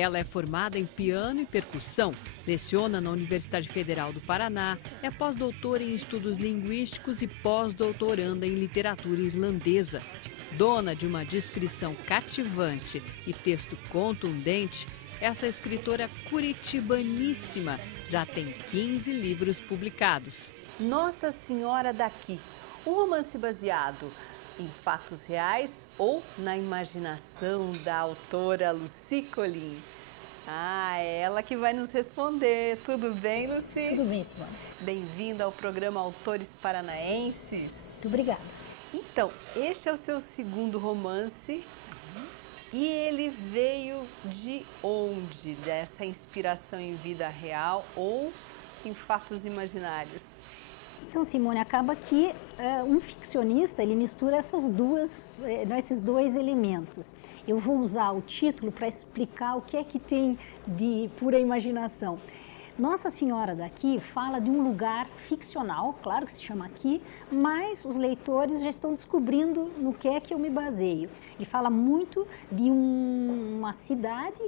Ela é formada em piano e percussão, leciona na Universidade Federal do Paraná, é pós-doutora em estudos linguísticos e pós-doutoranda em literatura irlandesa. Dona de uma descrição cativante e texto contundente, essa escritora curitibaníssima já tem 15 livros publicados. Nossa Senhora daqui, um romance baseado em fatos reais ou na imaginação da autora Lucy Colin? É ela que vai nos responder. Tudo bem, Lucy? Tudo bem, Simone. Bem-vinda ao programa Autores Paranaenses. Muito obrigada. Então, este é o seu segundo romance. E ele veio de onde? Dessa inspiração em vida real ou em fatos imaginários? Então, Simone, acaba que um ficcionista, ele mistura esses dois elementos. Eu vou usar o título para explicar o que é que tem de pura imaginação. Nossa Senhora daqui fala de um lugar ficcional, claro que se chama aqui, mas os leitores já estão descobrindo no que é que eu me baseio. Ele fala muito de uma cidade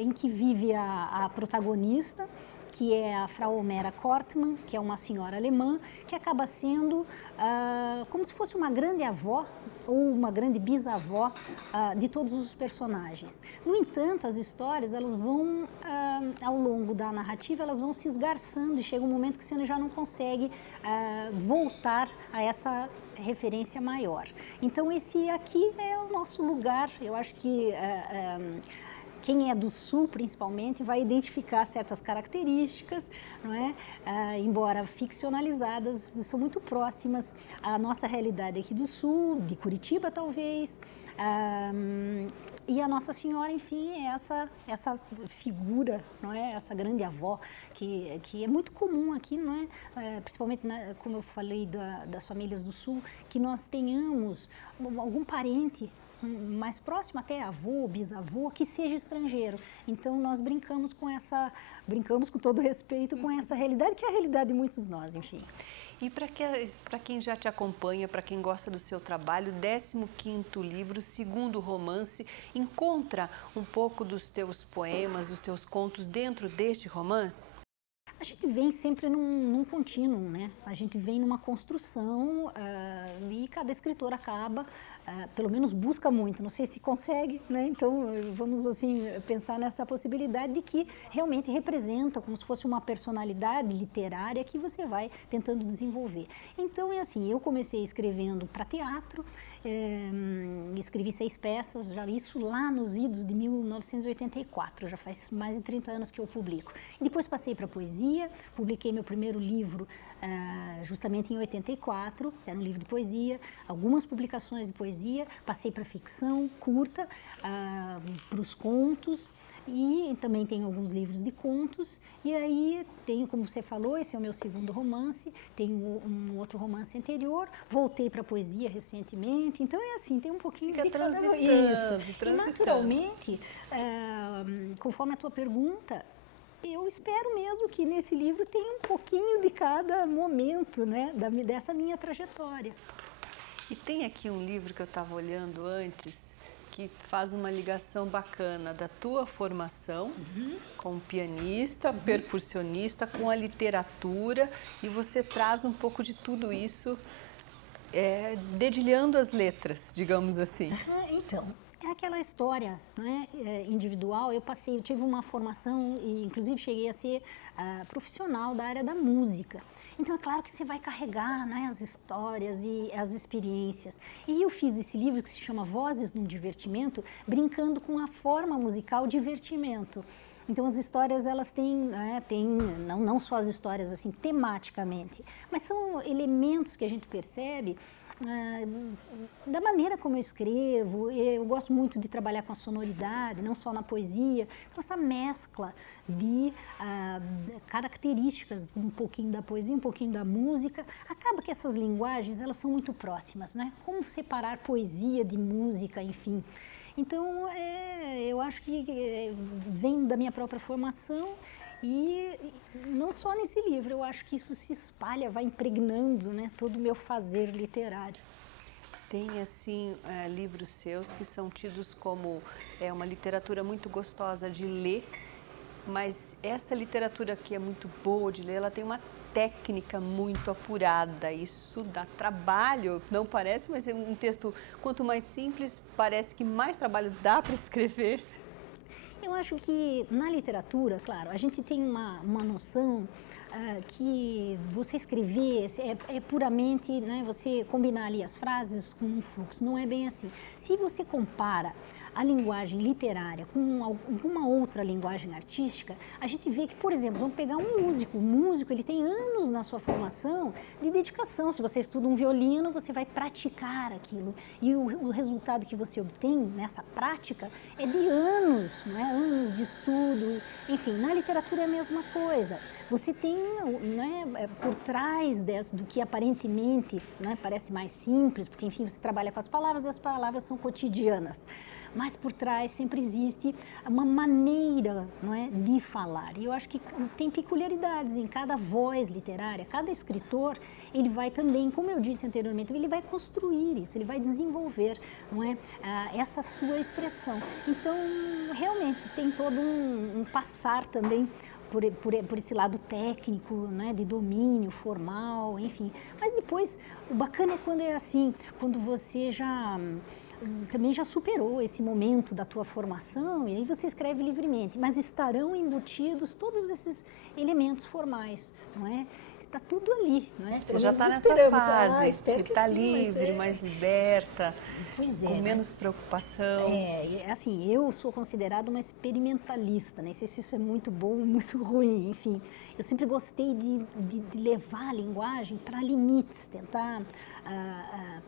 em que vive a protagonista, que é a Frau Homera Kortmann, que é uma senhora alemã, que acaba sendo como se fosse uma grande avó ou uma grande bisavó de todos os personagens. No entanto, as histórias, elas vão, ao longo da narrativa, elas vão se esgarçando e chega um momento que você já não consegue voltar a essa referência maior. Então, esse aqui é o nosso lugar. Eu acho que quem é do Sul, principalmente, vai identificar certas características, não é? Embora ficcionalizadas, são muito próximas à nossa realidade aqui do Sul, de Curitiba, talvez. E a Nossa Senhora, enfim, é essa figura, não é? Essa grande avó que é muito comum aqui, não é? Principalmente, como eu falei, das famílias do Sul, que nós tenhamos algum parente mais próximo, até avô, bisavô, que seja estrangeiro. Então nós brincamos com todo respeito com essa realidade, que é a realidade de muitos de nós, enfim. E para quem já te acompanha, para quem gosta do seu trabalho, 15º livro, segundo romance, encontra um pouco dos teus poemas, dos teus contos dentro deste romance? A gente vem sempre num contínuo, né? A gente vem numa construção e cada escritor acaba, pelo menos busca muito, não sei se consegue, né? Então vamos assim pensar nessa possibilidade de que realmente representa como se fosse uma personalidade literária que você vai tentando desenvolver. Então é assim, eu comecei escrevendo para teatro, escrevi 6 peças, já isso lá nos idos de 1984, já faz mais de 30 anos que eu publico. E depois passei para poesia, publiquei meu primeiro livro justamente em 84, era um livro de poesia, algumas publicações de poesia, passei para ficção curta, para os contos, e também tenho alguns livros de contos, e aí tenho, como você falou, esse é o meu segundo romance, tenho um outro romance anterior, voltei para a poesia recentemente, então é assim, tem um pouquinho de cada transitando. E naturalmente, conforme a tua pergunta, eu espero mesmo que nesse livro tenha um pouquinho de cada momento, né, dessa minha trajetória. E tem aqui um livro que eu estava olhando antes, que faz uma ligação bacana da tua formação como pianista, percussionista, com a literatura, e você traz um pouco de tudo isso, dedilhando as letras, digamos assim. Então, é aquela história, não é, individual. Eu tive uma formação e inclusive cheguei a ser profissional da área da música. Então é claro que você vai carregar, né, as histórias e as experiências. E eu fiz esse livro que se chama Vozes no Divertimento, brincando com a forma musical divertimento. Então as histórias, elas têm, não só as histórias assim tematicamente, mas são elementos que a gente percebe da maneira como eu escrevo. Eu gosto muito de trabalhar com a sonoridade, não só na poesia. Então essa mescla de características, um pouquinho da poesia, um pouquinho da música, acaba que essas linguagens, elas são muito próximas, né? Como separar poesia de música, enfim. Então eu acho que vem da minha própria formação. E não só nesse livro, eu acho que isso se espalha, vai impregnando, né, todo o meu fazer literário. Tem, assim, livros seus que são tidos como uma literatura muito gostosa de ler, mas essa literatura que é muito boa de ler, ela tem uma técnica muito apurada. Isso dá trabalho, não parece, mas é um texto, quanto mais simples, parece que mais trabalho dá para escrever. Eu acho que na literatura, claro, a gente tem uma noção que você escrever é puramente, né, você combinar ali as frases com um fluxo, não é bem assim. Se você compara a linguagem literária com alguma outra linguagem artística, a gente vê que, por exemplo, vamos pegar um músico. O músico, ele tem anos na sua formação de dedicação. Se você estuda um violino, você vai praticar aquilo. E o resultado que você obtém nessa prática é de anos, né? Anos de estudo. Enfim, na literatura é a mesma coisa. Você tem, né, por trás do que aparentemente, né, parece mais simples, porque, enfim, você trabalha com as palavras são cotidianas. Mas por trás sempre existe uma maneira, não é, de falar. E eu acho que tem peculiaridades em cada voz literária, cada escritor, ele vai também, como eu disse anteriormente, ele vai construir isso, ele vai desenvolver, não é, essa sua expressão. Então, realmente, tem todo um passar também por esse lado técnico, né, de domínio formal, enfim. Mas depois, o bacana é quando é assim, quando você também já superou esse momento da tua formação e aí você escreve livremente, mas estarão embutidos todos esses elementos formais, não é? Está tudo ali, não é? Você já está nessa fase, que está livre, mais liberta, com menos preocupação. Assim, eu sou considerada uma experimentalista, não sei se isso é muito bom ou muito ruim, enfim. Eu sempre gostei de levar a linguagem para limites, tentar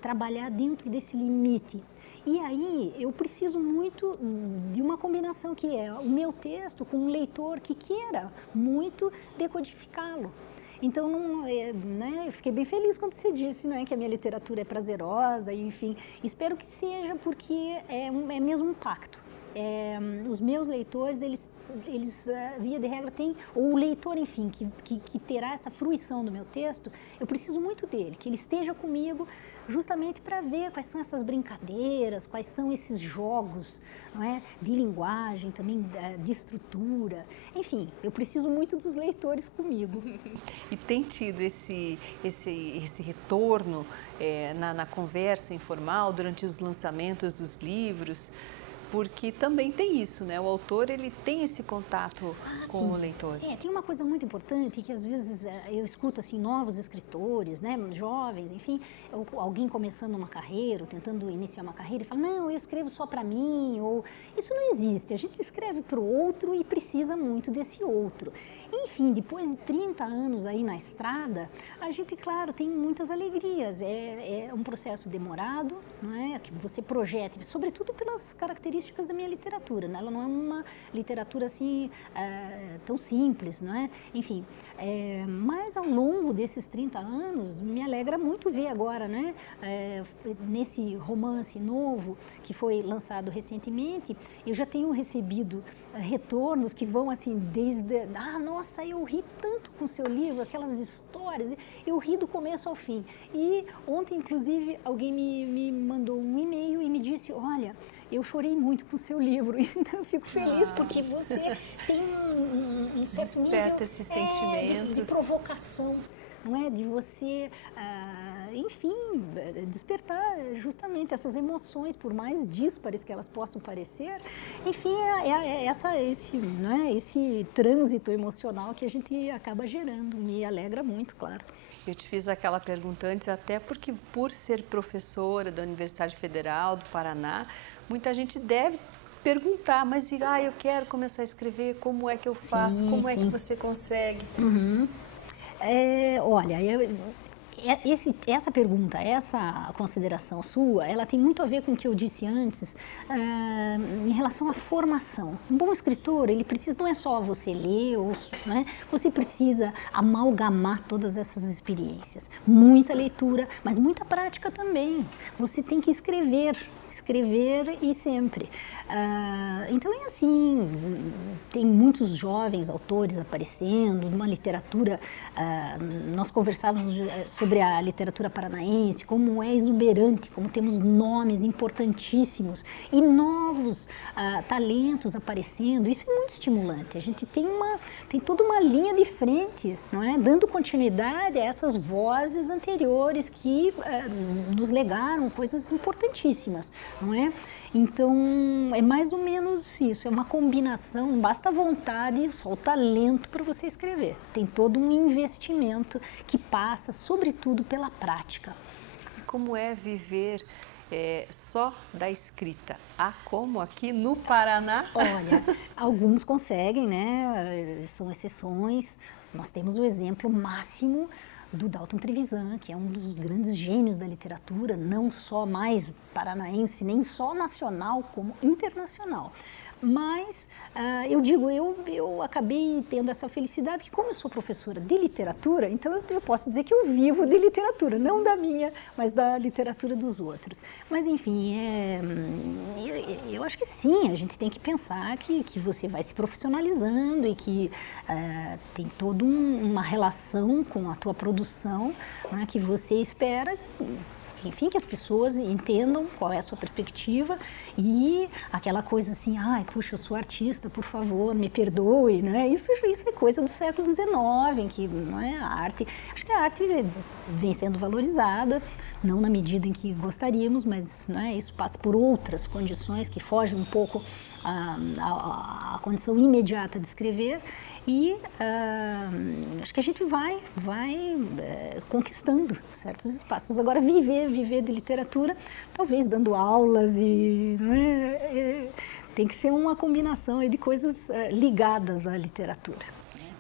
trabalhar dentro desse limite. E aí eu preciso muito de uma combinação que é o meu texto com um leitor que queira muito decodificá-lo. Então, né, eu fiquei bem feliz quando você disse, né, que a minha literatura é prazerosa, enfim. Espero que seja, porque é mesmo um pacto. Os meus leitores, eles via de regra, ou o leitor, enfim, que terá essa fruição do meu texto, eu preciso muito dele, que ele esteja comigo justamente para ver quais são essas brincadeiras, quais são esses jogos, não é, de linguagem, também de estrutura. Enfim, eu preciso muito dos leitores comigo. E tem tido esse retorno na conversa informal, durante os lançamentos dos livros? Porque também tem isso, né? O autor, ele tem esse contato com o leitor. Tem uma coisa muito importante que às vezes eu escuto assim novos escritores, né, jovens, enfim, ou alguém começando uma carreira, ou tentando iniciar uma carreira e fala: "Não, eu escrevo só para mim", ou isso não existe. A gente escreve para o outro e precisa muito desse outro. Enfim, depois de 30 anos aí na estrada, a gente, claro, tem muitas alegrias. É um processo demorado, não é? Que você projeta, sobretudo pelas características da minha literatura, né? Ela não é uma literatura assim tão simples, não é? Enfim, mas ao longo desses 30 anos, me alegra muito ver agora, né? Nesse romance novo que foi lançado recentemente, eu já tenho recebido retornos que vão assim desde nossa, eu ri tanto com o seu livro, aquelas histórias, eu ri do começo ao fim. E ontem, inclusive, alguém me mandou um e-mail e me disse: "Olha, eu chorei muito com o seu livro". Então eu fico feliz porque você tem um certo nível esses sentimentos de provocação, não é? De você, enfim, despertar justamente essas emoções, por mais díspares que elas possam parecer. Enfim, esse trânsito emocional que a gente acaba gerando. Me alegra muito, claro. Eu te fiz aquela pergunta antes, até porque, por ser professora da Universidade Federal do Paraná, muita gente deve perguntar, mas eu quero começar a escrever, como é que eu faço, como é que você consegue? Uhum. Olha, essa pergunta, essa consideração sua, ela tem muito a ver com o que eu disse antes em relação à formação. Um bom escritor, ele precisa, não é só você ler, né? Você precisa amalgamar todas essas experiências. Muita leitura, mas muita prática também. Você tem que escrever e sempre. Então é assim, tem muitos jovens autores aparecendo, uma literatura, nós conversávamos sobre a literatura paranaense, como é exuberante, como temos nomes importantíssimos e novos talentos aparecendo, isso é muito estimulante. A gente tem toda uma linha de frente, não é? Dando continuidade a essas vozes anteriores que nos legaram coisas importantíssimas, não é? Então, é mais ou menos isso, é uma combinação, não basta a vontade, só o talento para você escrever. Tem todo um investimento que passa, sobretudo, pela prática. Como é viver só da escrita? Há como aqui no Paraná? Olha, alguns conseguem, né? São exceções. Nós temos o exemplo máximo do Dalton Trevisan, que é um dos grandes gênios da literatura, não só mais paranaense, nem só nacional, como internacional. Mas eu acabei tendo essa felicidade que, como eu sou professora de literatura, então eu posso dizer que eu vivo de literatura, não da minha, mas da literatura dos outros. Mas, enfim, eu acho que sim, a gente tem que pensar que você vai se profissionalizando e que tem toda uma relação com a tua produção, né, que você espera, enfim, que as pessoas entendam qual é a sua perspectiva e aquela coisa assim, ai, puxa, eu sou artista, por favor, me perdoe, né? Isso é coisa do século XIX, em que, não é, a arte, acho que a arte vem sendo valorizada, não na medida em que gostaríamos, mas, não é, isso passa por outras condições que fogem um pouco à condição imediata de escrever. E acho que a gente vai conquistando certos espaços. Agora, viver de literatura, talvez dando aulas e tem que ser uma combinação aí de coisas ligadas à literatura.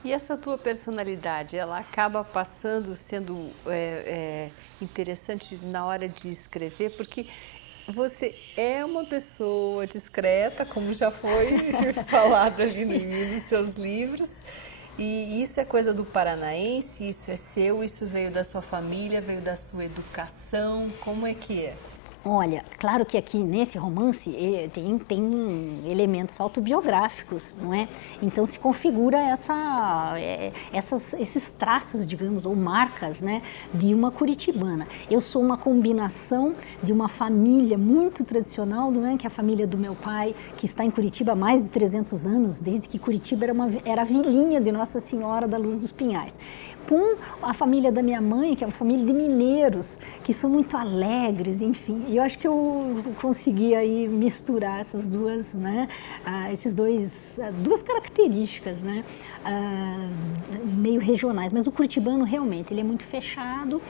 E essa tua personalidade, ela acaba sendo interessante na hora de escrever, porque você é uma pessoa discreta, como já foi falado ali no início dos seus livros, e isso é coisa do paranaense, isso é seu, isso veio da sua família, veio da sua educação, como é que é? Olha, claro que aqui nesse romance tem elementos autobiográficos, não é? Então se configura esses traços, digamos, ou marcas, né, de uma curitibana. Eu sou uma combinação de uma família muito tradicional, não é? Que é a família do meu pai, que está em Curitiba há mais de 300 anos, desde que Curitiba era a vilinha de Nossa Senhora da Luz dos Pinhais. Com a família da minha mãe, que é uma família de mineiros, que são muito alegres, enfim. E eu acho que eu consegui aí misturar essas duas, né, duas características, né, meio regionais. Mas o curitibano realmente, ele é muito fechado,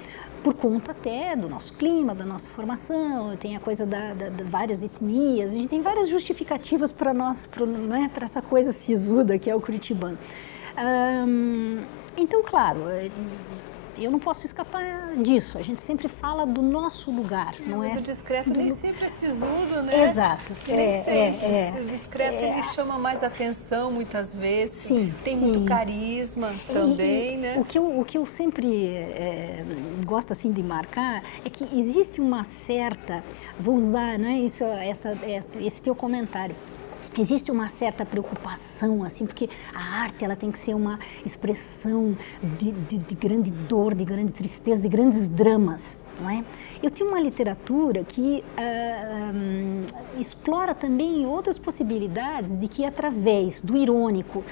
por conta até do nosso clima, da nossa formação, tem a coisa da várias etnias, a gente tem várias justificativas para essa coisa sisuda que é o curitibano. Então, claro, eu não posso escapar disso. A gente sempre fala do nosso lugar, não é? Mas o discreto nem sempre é sisudo, né? Exato. O discreto ele chama mais atenção muitas vezes. Sim, tem sim. muito carisma também, né? O que eu sempre gosto assim de marcar é que existe uma certa, vou usar, né, esse teu comentário. Existe uma certa preocupação, assim, porque a arte ela tem que ser uma expressão de grande dor, de grande tristeza, de grandes dramas, não é? Eu tenho uma literatura que explora também outras possibilidades de que através do irônico,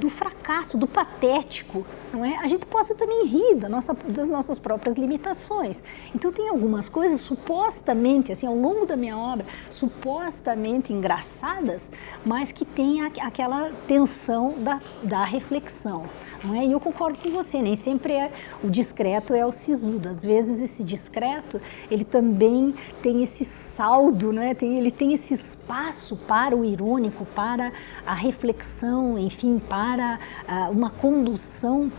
do fracasso, do patético, não é? A gente possa também rir das nossas próprias limitações. Então tem algumas coisas supostamente, assim, ao longo da minha obra, supostamente engraçadas, mas que tem aquela tensão da reflexão, não é? E eu concordo com você, nem sempre o discreto é o sisudo. Às vezes esse discreto, ele também tem esse saldo, né? Ele tem esse espaço para o irônico, para a reflexão, enfim, para uma condução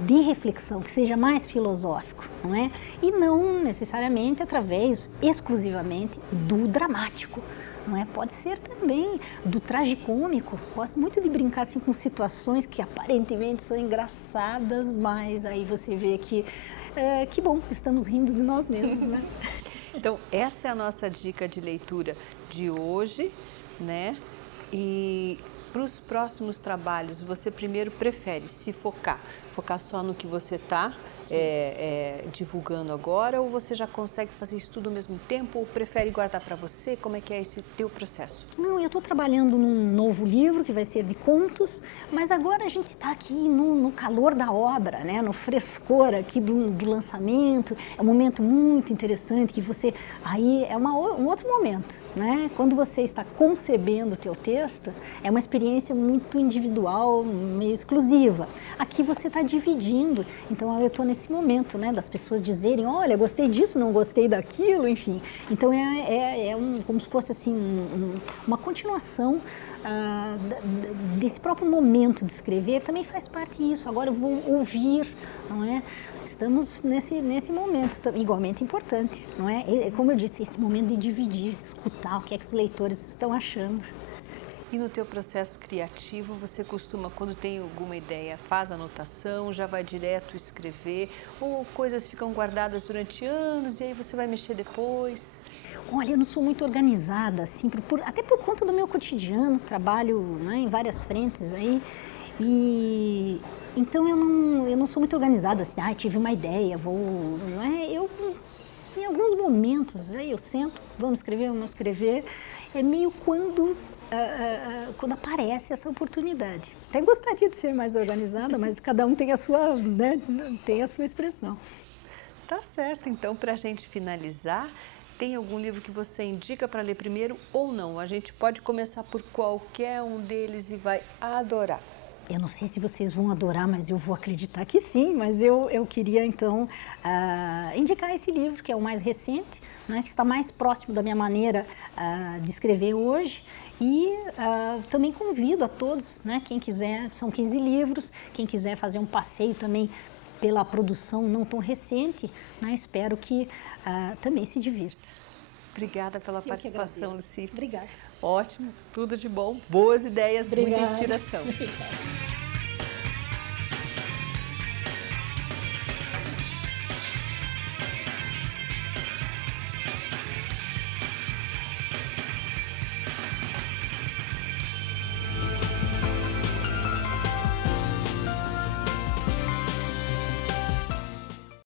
de reflexão, que seja mais filosófico, não é? E não necessariamente exclusivamente do dramático, não é? Pode ser também do tragicômico. Gosto muito de brincar assim, com situações que aparentemente são engraçadas, mas aí você vê que bom, estamos rindo de nós mesmos, né? Então, essa é a nossa dica de leitura de hoje, né? E para os próximos trabalhos, você primeiro prefere se focar só no que você está divulgando agora, ou você já consegue fazer isso tudo ao mesmo tempo, ou prefere guardar para você? Como é que é esse teu processo? Não, eu estou trabalhando num novo livro que vai ser de contos, mas agora a gente está aqui no calor da obra, né? No frescor aqui do lançamento. É um momento muito interessante que você... Aí é um outro momento, né? Quando você está concebendo o teu texto, é uma experiência muito individual, meio exclusiva. Aqui você está dividindo, então eu estou nesse momento, né? Das pessoas dizerem, olha, gostei disso, não gostei daquilo, enfim. Então como se fosse assim uma continuação desse próprio momento de escrever. Também faz parte disso. Agora eu vou ouvir, não é? Estamos nesse momento igualmente importante, não é? Como eu disse, esse momento de dividir, escutar o que é que os leitores estão achando. E no teu processo criativo, você costuma, quando tem alguma ideia, faz anotação, já vai direto escrever, ou coisas ficam guardadas durante anos e aí você vai mexer depois? Olha, eu não sou muito organizada, assim, até por conta do meu cotidiano, trabalho, né, em várias frentes aí, e então eu não sou muito organizada, assim, tive uma ideia, não é? Em alguns momentos, aí eu sento, vamos escrever, é meio quando aparece essa oportunidade. Até gostaria de ser mais organizada, mas cada um tem a sua, né, tem a sua expressão. Tá certo, então, para a gente finalizar, tem algum livro que você indica para ler primeiro ou não? A gente pode começar por qualquer um deles e vai adorar. Eu não sei se vocês vão adorar, mas eu vou acreditar que sim. Mas eu queria, então, indicar esse livro, que é o mais recente, né, que está mais próximo da minha maneira de escrever hoje. E também convido a todos, né, quem quiser, são 15 livros, quem quiser fazer um passeio também pela produção não tão recente, né, espero que também se divirta. Obrigada pela participação, Lucy. Obrigada. Ótimo, tudo de bom, boas ideias, Obrigada. Muita inspiração. Obrigada.